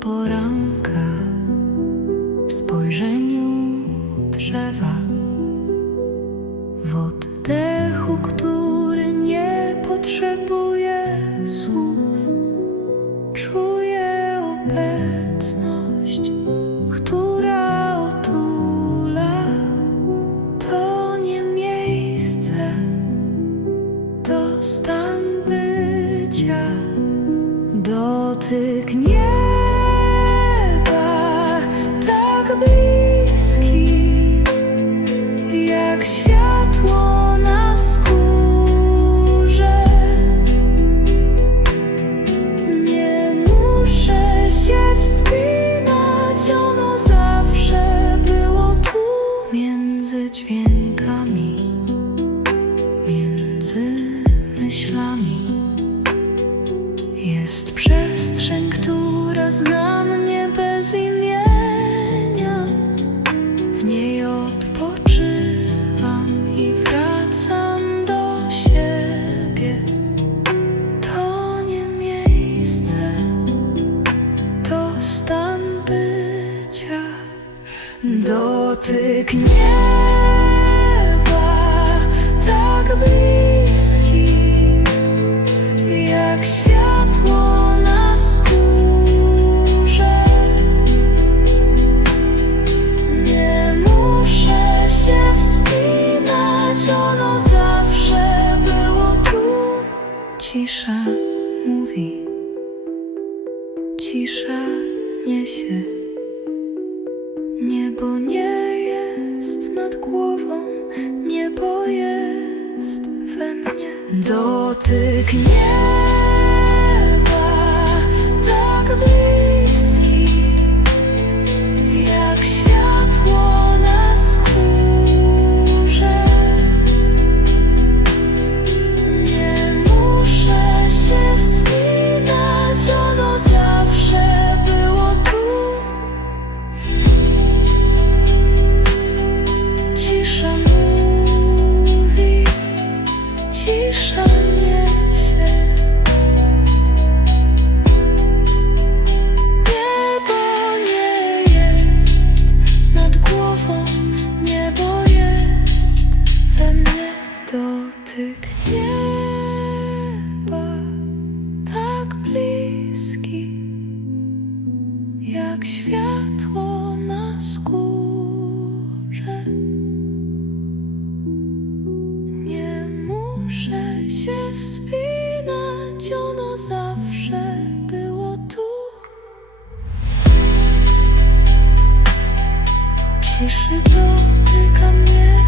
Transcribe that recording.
poranka w spojrzeniu drzewa, w oddechu, który nie potrzebuje słów. Czuję obecność, która otula. To nie miejsce, to stan bycia. Dotyk Dotyk nieba tak bliski jak światło na skórze. Nie muszę się wspinać, ono zawsze było tu. Cisza mówi, cisza niesie. Niebo nie jest nad głową, niebo jest we mnie. Dotyk nieba Dotyk nieba tak bliski, jak światło na skórze. Nie muszę się wspinać, ono zawsze było tu. Ciszy dotyka mnie